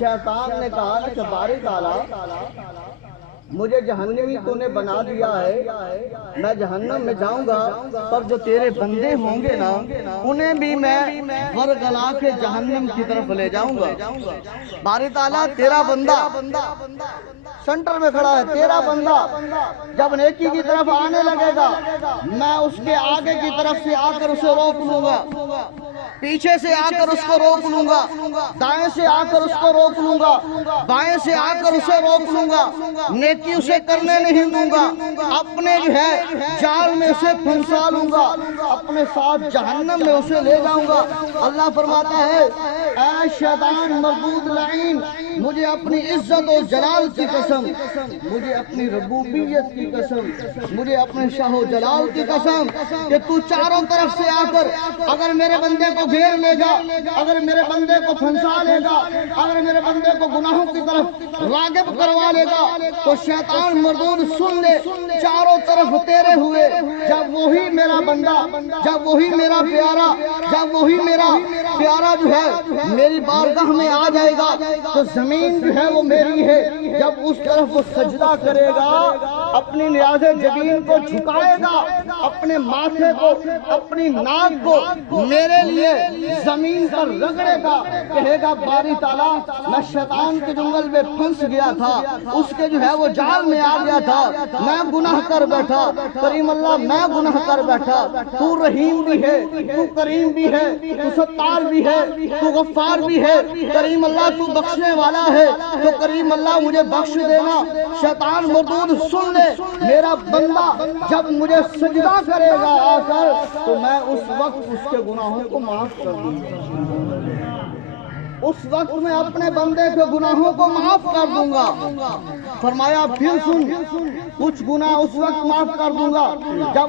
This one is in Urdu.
شیطان نے کہا کہ باری تعالیٰ مجھے جہنمی تو نے بنا دیا ہے، میں جہنم میں جاؤں گا، پر جو تیرے بندے ہوں گے نا انہیں بھی میں ورگلا کے جہنم کی طرف لے جاؤں گا۔ باری تعالیٰ تیرا بندہ سنٹر میں کھڑا ہے، تیرا بندہ جب نیکی کی طرف آنے لگے گا میں اس کے آگے کی طرف سے آ کر اسے روک لوں گا، پیچھے سے آ کر اس کو روک لوں گا، دائیں سے آ کر اس کو روک لوں گا، بائیں سے آ کر اسے روک لوں گا، نیکی اسے کرنے نہیں دوں گا، اپنے جو ہے جال میں اسے پھنسا لوں گا، اپنے ساتھ جہنم میں اسے لے جاؤں گا۔ اللہ فرماتا ہے اے شیطان مردود لعین، مجھے اپنی عزت و جلال کی قسم، مجھے اپنی ربوبیت کی قسم، مجھے اپنے شاہ و جلال کی قسم کہ تو چاروں طرف سے آ کر اگر میرے بندے کو گھیر لے گا، اگر میرے بندے کو پھنسا لے گا، اگر میرے بندے کو گناہوں کی طرف راغب کروا لے گا تو شیطان مردود سن لے، چاروں طرف تیرے ہوئے جب وہی میرا بندہ، جب وہی میرا پیارا، جب وہی میرا پیارا جو ہے میری بارگاہ میں آ جائے گا تو زمین جو ہے وہ میری ہے، جب اس طرف وہ سجدہ کرے گا اپنی نیاز جبین کو جھکائے گا، اپنے ماتھے کو، اپنی ناک کو میرے لیے زمین پر رگڑے گا، کہے گا باری تعالیٰ میں شیطان کے جنگل میں پھنس گیا تھا، اس کے جو ہے وہ جال میں آ گیا تھا، میں گناہ کر بیٹھا، کریم اللہ میں گناہ کر بیٹھا، تو رحیم بھی ہے، تو کریم بھی ہے، تو ستار بھی ہے، تو غفار بھی ہے، کریم اللہ تو بخشنے والا ہے، تو کریم اللہ مجھے بخش دینا۔ شیطان مردود سن لے، میرا بندہ جب مجھے سجدہ کرے گا آ کر تو میں اس وقت اس کے گناہوں کو معاف کر دوں گا، اس وقت میں اپنے بندے کے گناہوں کو معاف کر دوں گا۔ فرمایا پھر سن، کچھ گناہ اس وقت معاف کر دوں گا جب